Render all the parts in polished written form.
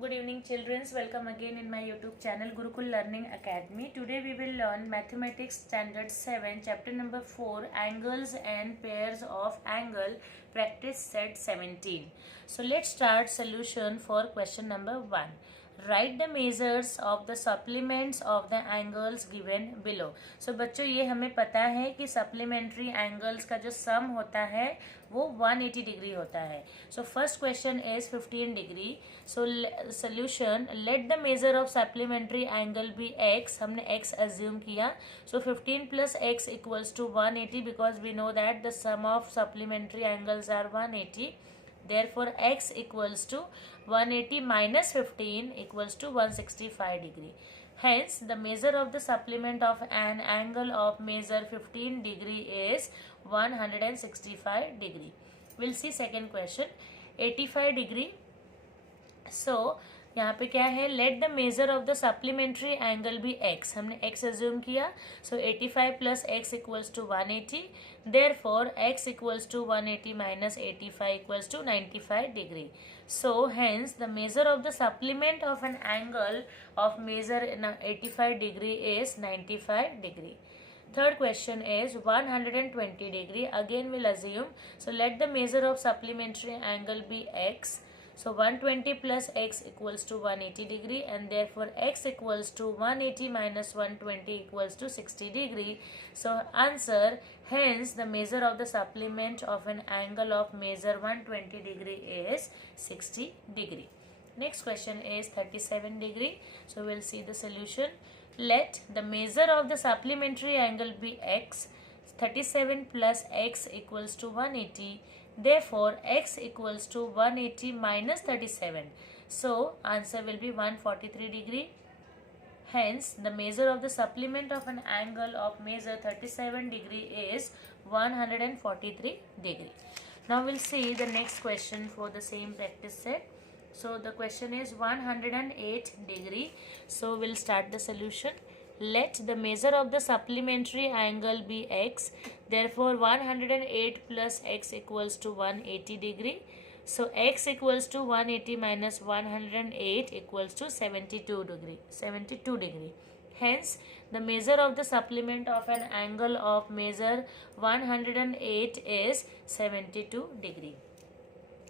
Good evening, children. Welcome again in my YouTube channel Gurukul Learning Academy. Today we will learn Mathematics Standard 7, Chapter number 4, Angles and Pairs of Angle, Practice Set 17. So let's start solution for question number 1. Write the measures of the supplements of the angles given below. So बच्चों ये हमें पता है कि supplementary angles का जो sum होता है वो 180 डिग्री होता है. So first question is 15 degree. So solution, let the measure of supplementary angle be x. हमने x assume किया. So 15 plus x equals to 180 because we know that the sum of supplementary angles are 180. Therefore x equals to 180 minus 15 equals to 165 degree. Hence the measure of the supplement of an angle of measure 15 degree is 165 degree. We'll see second question, 85 degree. So यहाँ पे क्या है, let the measure of the supplementary angle भी x, हमने x assume किया. So 85 plus x equals to 180. Therefore x equals to 180 minus 85 equals to 95 degree. So hence the measure of the supplement of an angle of measure 85 degree is 95 degree. Third question is 120 degree. Again we'll assume. So let the measure of supplementary angle be x. So 120 plus x equals to 180 degree, and therefore x equals to 180 minus 120 equals to 60 degree. So answer, hence the measure of the supplement of an angle of measure 120 degree is 60 degree. Next question is 37 degree. So we'll see the solution. Let the measure of the supplementary angle be x. 37 plus x equals to 180. Therefore x equals to 180 minus 37. So answer will be 143 degree. Hence the measure of the supplement of an angle of measure 37 degree is 143 degree. Now we'll see the next question for the same practice set. So the question is 108 degree. So we'll start the solution. Let the measure of the supplementary angle be x. Therefore 108 plus x equals to 180 degree. So x equals to 180 minus 108 equals to 72 degree. Hence the measure of the supplement of an angle of measure 108 is 72 degree.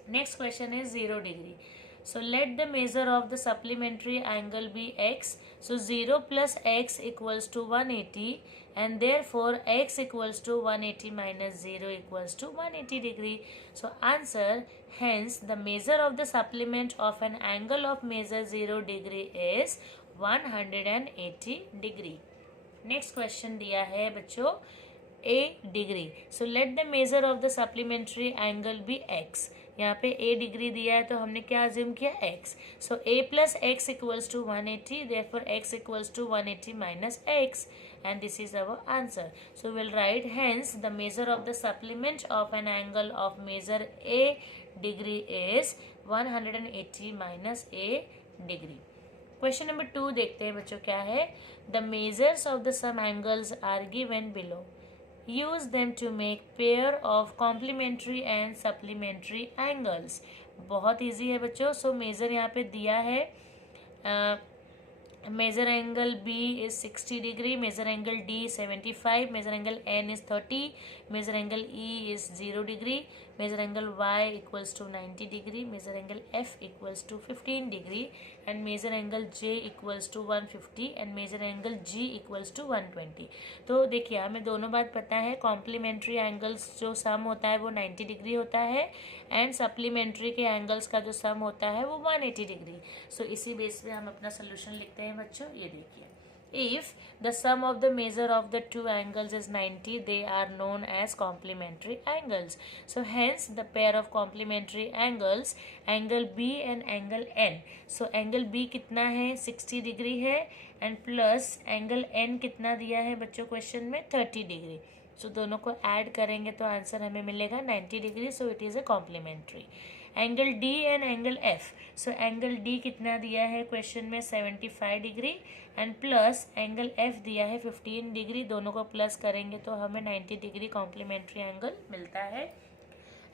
Next question is 0 degree. So let the measure of the supplementary angle be x. So 0 plus x equals to 180, and therefore x equals to 180 minus 0 equals to 180 degree. So answer, hence the measure of the supplement of an angle of measure 0 degree is 180 degree. Next question दिया है बच्चों a degree. So let the measure of the supplementary angle be x. यहाँ पे a degree दिया है तो हमने क्या अज्यूम किया, x. So a plus x equals to 180. Therefore x equals to 180 minus x, and this is our answer. So we'll write, hence the measure of the supplement of an angle of measure a degree is 180 minus a degree. Question number 2 देखते हैं बच्चों क्या है. The measures of the some angles are given below. Use them to make pair of complementary and supplementary angles. बहुत easy है बच्चों. So measure यहाँ पे दिया है. Measure angle B is 60 degree, measure angle D 75, measure angle N is 30, measure angle E is 0 degree, measure angle Y equals to 90 degree, measure angle F equals to 15 degree, and measure angle J equals to 150, and measure angle G equals to 120. तो देखिए हमें दोनों बात पता है. Complementary angles जो सम होता है वो 90 डिग्री होता है, एंड सप्लीमेंट्री के एंगल्स का जो सम होता है वो 180 डिग्री. सो इसी बेस पे हम अपना सोल्यूशन लिखते हैं बच्चों. ये देखिए, if the sum of the measure of the two angles is 90, they are known as complementary angles. So hence the pair of complementary angles, angle B and angle N. So angle B कितना है, 60 degree है, and plus angle N कितना दिया है बच्चों question में, 30 degree. सो दोनों को ऐड करेंगे तो आंसर हमें मिलेगा 90 degree. So it is a complementary. Angle D and angle F. So angle D कितना दिया है क्वेश्चन में, 75 degree, and plus angle F दिया है 15 डिग्री. दोनों को प्लस करेंगे तो हमें 90 डिग्री कॉम्प्लीमेंट्री एंगल मिलता है.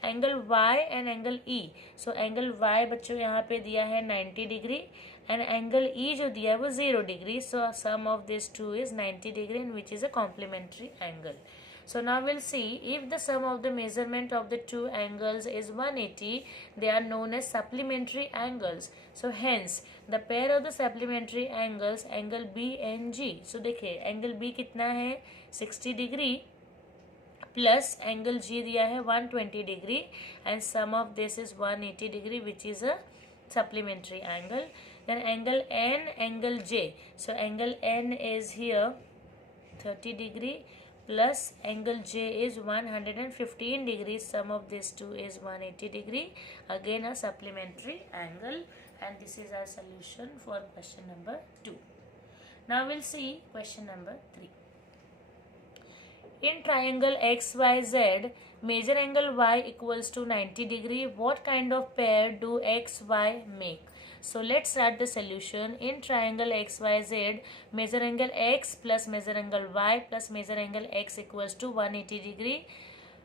Angle Y and angle E. So angle Y बच्चों यहाँ पे दिया है 90 डिग्री एंड एंगल ई जो दिया है वो 0 degree. So sum of this two is 90 degree and which is a complementary angle. So now we'll see if the sum of the measurement of the two angles is 180, they are known as supplementary angles. So hence the pair of the supplementary angles, angle B and G. So देखिए angle B कितना है 60 degree plus angle G दिया है 120 degree and sum of this is 180 degree which is a supplementary angle. Then angle N, angle J. So angle N is here 30 degree plus angle J is 115 degrees. Sum of these two is 180 degree. Again a supplementary angle, and this is our solution for question number 2. Now we'll see question number 3. In triangle XYZ, measure angle Y equals to 90 degree. What kind of pair do XY make? So let's start the solution. In triangle XYZ, measure angle X plus measure angle Y plus measure angle X equals to 180 degree.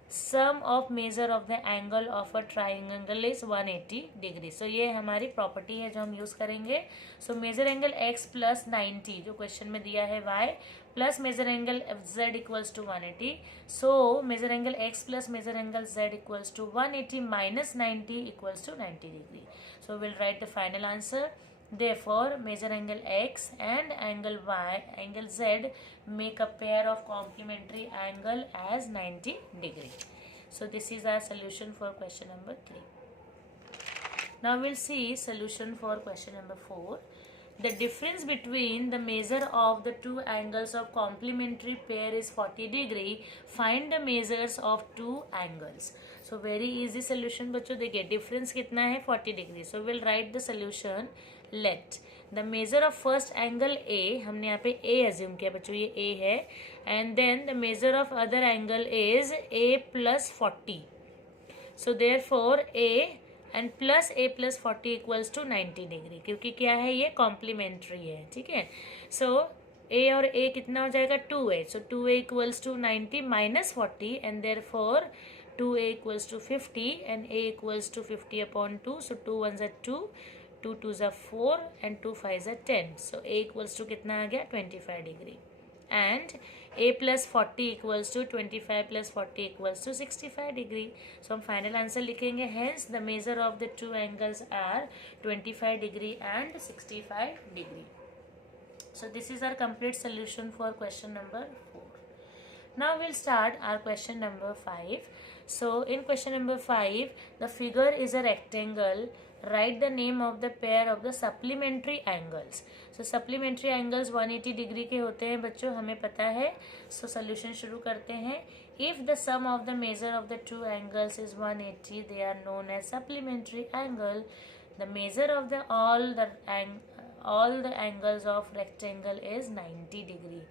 Sum of measure of the angle of a triangle is 180 degree. So ये हमारी property है जो हम use करेंगे. So measure angle X plus 90 जो question में दिया है Y plus measure angle Z equals to 180. So measure angle X plus measure angle Z equals to 180 minus 90 equals to 90 degree. So we'll write the final answer. Therefore measure angle X and angle Y, angle Z make a pair of complementary angle as 90 degree. So this is our solution for question number 3. Now we'll see solution for question number 4. The difference between the measure of the two angles of complementary pair is 40 degree. Find the measures of two angles. So very easy solution बच्चों. देखिए difference कितना है 40 degree. So we'll write the solution. Let the measure of first angle A, हमने यहाँ पे A assume किया बच्चों, ये A है, and then the measure of other angle is A plus 40. So therefore A and plus A plus 40 equals to 90 degree, क्योंकि क्या है ये कॉम्प्लीमेंट्री है. ठीक है. So A और A कितना हो जाएगा 2A. So 2A equals to 90 minus 40 and therefore 2A equals to 50 and A equals to 50 upon 2. So 2 ones are 2, 2 twos are 4 and 2 fives are 10. So A equals to कितना आ गया 25 degree. And A plus 40 equals to 25 plus 40 equals to 65 degree. So हम final answer लिखेंगे. Hence the measure of the two angles are 25 degree and 65 degree. So this is our complete solution for question number 4. Now we'll start our question number 5. So in question number 5, the figure is a rectangle. Write the name of the pair of the supplementary angles. So supplementary angles 180 degree के होते हैं बच्चों, हमें पता है. So solution शुरू करते हैं. If the sum of the measure of the two angles is 180, they are known as supplementary angle. The measure of the all the angles of rectangle is 90 degree.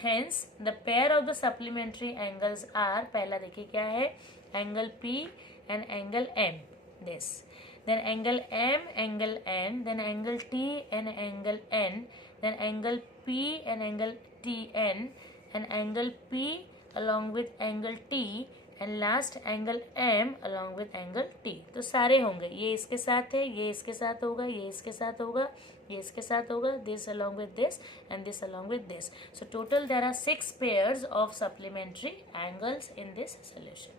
Hence the pair of the supplementary angles are, पहला देखिए क्या है, angle P and angle M. This. Then angle M, angle N, then angle T and angle N, then angle P and angle TN, and angle P along with angle T, and last angle M along with angle T. तो सारे होंगे, ये इसके साथ है, ये इसके साथ होगा, ये इसके साथ होगा, ये इसके साथ होगा, this along with this and this along with this. So total there are 6 pairs of supplementary angles in this solution.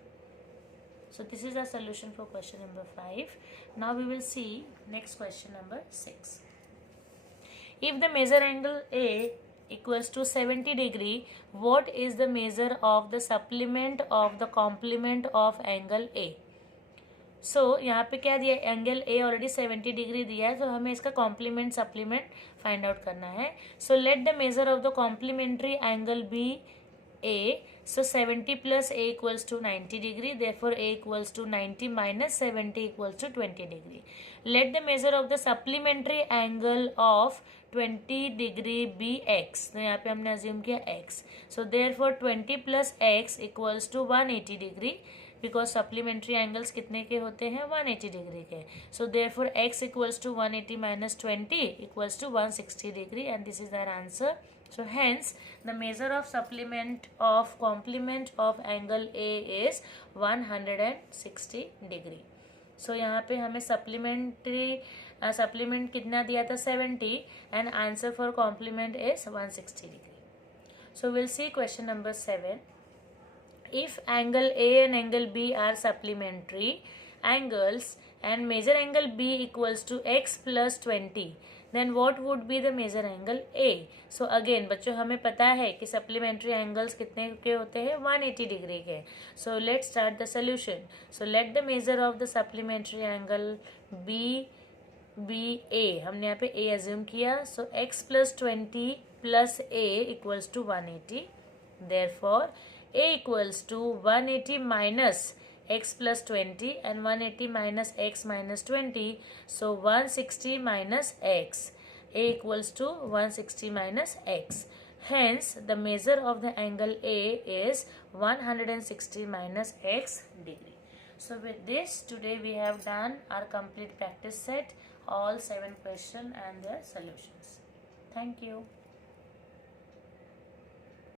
So this is our solution for question number 5. Now we will see next question number 6. If the measure angle A equals to 70 degree, what is the measure of the supplement of the complement of angle A? So यहाँ पे क्या दिया, angle A already 70 degree दिया है, तो हमें इसका complement supplement find out करना है. So let the measure of the complementary angle B A. So 70 plus A equals to 90 degree. Therefore A equals to 90 minus 70 equals to 20 degree. Let the measure of the supplementary angle of 20 degree be x. तो यहाँ पे हमने assume किया x. So therefore 20 plus x equals to 180 degree. Because supplementary angles कितने के होते हैं 180 degree के. So therefore x equals to 180 minus 20 equals to 160 degree, and this is our answer. So hence the measure of complement of angle A is 160 degree. So यहाँ पे हमें supplement कितना दिया था 70 and answer for complement is 160 degree. So we'll see question number 7. If angle A and angle B are supplementary angles and measure angle B equals to x plus 20, then what would be the measure angle A? So again बच्चों हमें पता है कि supplementary angles कितने के होते हैं 180 degree के. So let's start the solution. So let the measure of the supplementary angle be A. हमने यहाँ पे A assume किया. So x plus 20 plus A equals to 180. Therefore A equals to 180 minus x plus 20 and 180 minus x minus 20. So 160 minus x. A equals to 160 minus x. Hence the measure of the angle A is 160 minus x degree. So with this, today we have done our complete practice set, all 7 questions and their solutions. Thank you.